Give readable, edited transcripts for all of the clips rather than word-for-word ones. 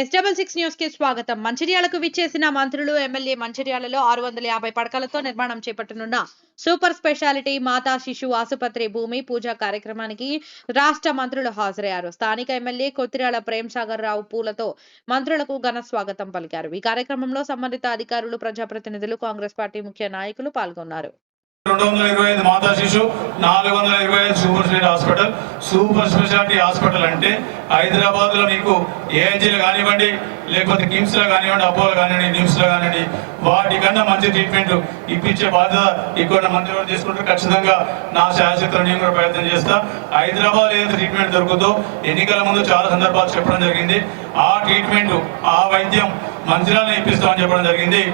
S66 news కి స్వాగతం. మంచిర్యాలకు విచ్చేసిన మంత్రులు, ఎమ్మెల్యే. మంచిర్యాలలో 650 పడకలతో నిర్మాణం చేపట్టనున్న సూపర్ స్పెషాలిటీ మాతా శిశు ఆసుపత్రి భూమి పూజ కార్యక్రమానికి రాష్ట్ర మంత్రులు హాజరయ్యారు. స్థానిక ఎమ్మెల్యే కొత్తిరాల ప్రేమ్సాగర్ రావు పూలతో మంత్రులకు ఘన స్వాగతం పలికారు. ఈ కార్యక్రమంలో సంబంధిత అధికారులు, ప్రజాప్రతినిధులు, కాంగ్రెస్ పార్టీ ముఖ్య నాయకులు పాల్గొన్నారు. 225 మాతా శిశు, 425 super speciality hospital. Super speciality hospital అంటే హైదరాబాద్ లో మీకు ఏఎన్జీలో కానివ్వండి, లేకపోతే కిమ్స్ లో కానివ్వండి, అపోలో కానివ్వండి, నిమ్స్ లో కానివ్వండి, వాటికన్నా మంచి ట్రీట్మెంట్ ఇప్పించే బాధ్యత ఇక్కడ మంత్రి తీసుకుంటే ఖచ్చితంగా నా శాశ్వత నేను కూడా ప్రయత్నం చేస్తా. హైదరాబాద్ ఏదైతే ట్రీట్మెంట్ దొరుకుతుందో ఎన్నికల ముందు చాలా సందర్భాలు చెప్పడం జరిగింది. ఆ ట్రీట్మెంట్, ఆ వైద్యం మంత్రిని ఇప్పిస్తామని చెప్పడం జరిగింది.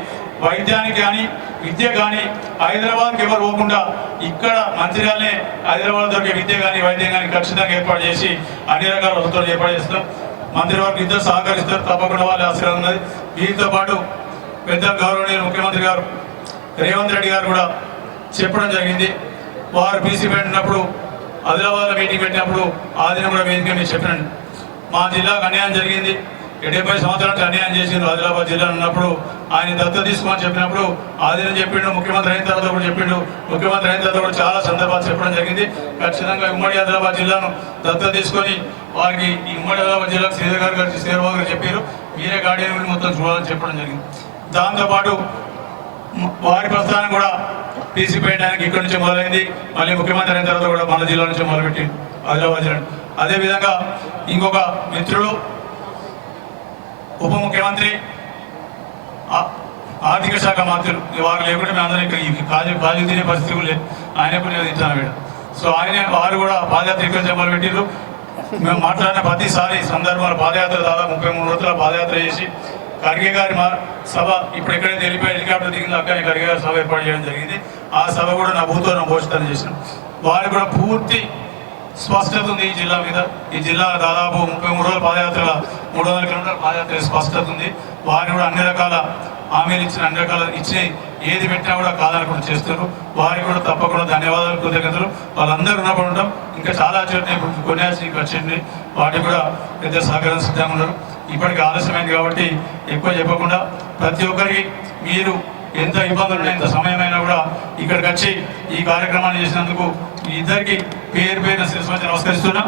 వైద్యానికి కానీ విద్య కానీ హైదరాబాద్కి ఎవరు పోకుండా ఇక్కడ మంచిర్యాలనే హైదరాబాద్ దొరికే విద్య కానీ వైద్యం కానీ ఖచ్చితంగా ఏర్పాటు చేసి అన్ని రకాల వసతులు ఏర్పాటు చేస్తాం. మంత్రి వారికి ఇద్దరు సహకరిస్తారు, తప్పకుండా వాళ్ళ ఆశీర్వాదం ఉన్నది. వీరితో పాటు పెద్ద గౌరవనీయులు ముఖ్యమంత్రి గారు రేవంత్ రెడ్డి గారు కూడా చెప్పడం జరిగింది. వారు పీసీ పెట్టినప్పుడు ఆదిలాబాద్లో మీటింగ్ పెట్టినప్పుడు ఆ దినం కూడా వేదిక మీద చెప్పినండి. మా జిల్లాకు అన్యాయం జరిగింది, 70 సంవత్సరాలకు అన్యాయం చేసిండ్రు ఆదిలాబాద్ జిల్లా ఉన్నప్పుడు ఆయన దత్తత తీసుకోమని చెప్పినప్పుడు ఆదినం చెప్పిండు. ముఖ్యమంత్రి అయిన తర్వాత కూడా చెప్పిండు. ముఖ్యమంత్రి అయిన తర్వాత కూడా చాలా సందర్భాలు చెప్పడం జరిగింది. ఖచ్చితంగా ఉమ్మడి ఆదిలాబాద్ జిల్లాను దత్తత తీసుకొని వారికి ఈ ఉమ్మడి ఆదిలాబాద్ జిల్లాకు శ్రీధర్ గారు శ్రీధర్బాబు గారు చెప్పారు, మీరే గార్డియన్ మొత్తం చూడాలని చెప్పడం జరిగింది. దాంతోపాటు వారి ప్రస్థానం కూడా పీసీ పెట్టడానికి ఇక్కడి నుంచి మొదలైంది. మళ్ళీ ముఖ్యమంత్రి అయిన తర్వాత కూడా మన జిల్లా నుంచి మొదలుపెట్టి ఆదిలాబాద్ జిల్లా. అదేవిధంగా ఇంకొక మిత్రుడు ఉప ముఖ్యమంత్రి, ఆర్థిక శాఖ మంత్రులు, వారు లేకుంటే మేము అందరం ఇక్కడ కాజు తినే పరిస్థితి లేదు. ఆయన కూడా తింటాను వీడు. సో వారు కూడా పాదయాత్ర ఇక్కడ మొదలు పెట్టిరు. మేము మాట్లాడిన ప్రతిసారి సందర్భాలు పాదయాత్ర దాదాపు 33 రోజుల పాదయాత్ర చేసి ఖర్గే గారి సభ ఇప్పుడు ఎక్కడైతే వెళ్ళిపోయి హెలికాప్టర్ దిగిందో అక్కడ ఖర్గే గారి సభ ఏర్పాటు చేయడం జరిగింది. ఆ సభ కూడా నా భూతో పోషితం చేసినాం. వారు కూడా పూర్తి స్పష్టత ఉంది ఈ జిల్లా మీద. ఈ జిల్లా దాదాపు 33 రోజుల పాదయాత్ర, 300 కిలోమీటర్ల పాదయాత్ర స్పష్టత ఉంది. వారు కూడా అన్ని రకాల హామీలు ఇచ్చిన, అన్ని రకాల ఇచ్చి ఏది పెట్టినా కూడా కాదనకుండా చేస్తున్నారు. వారికి కూడా తప్పకుండా ధన్యవాదాలు, కృతజ్ఞతలు. వాళ్ళందరూ ఉన్నప్పుడు ఉంటాం. ఇంకా చాలా చోట్ల కొనేసి వచ్చింది, వాటికి కూడా పెద్ద సహకారం సిద్ధంగా ఉన్నారు. ఇప్పటికీ ఆలస్యమైంది కాబట్టి ఎక్కువ చెప్పకుండా ప్రతి ఒక్కరికి మీరు ఎంత ఇబ్బందులు ఎంత సమయమైనా కూడా ఇక్కడికి వచ్చి ఈ కార్యక్రమాన్ని చేసినందుకు ఇద్దరికి పేరు పేరున శిరస్సు నమస్కరిస్తున్నా.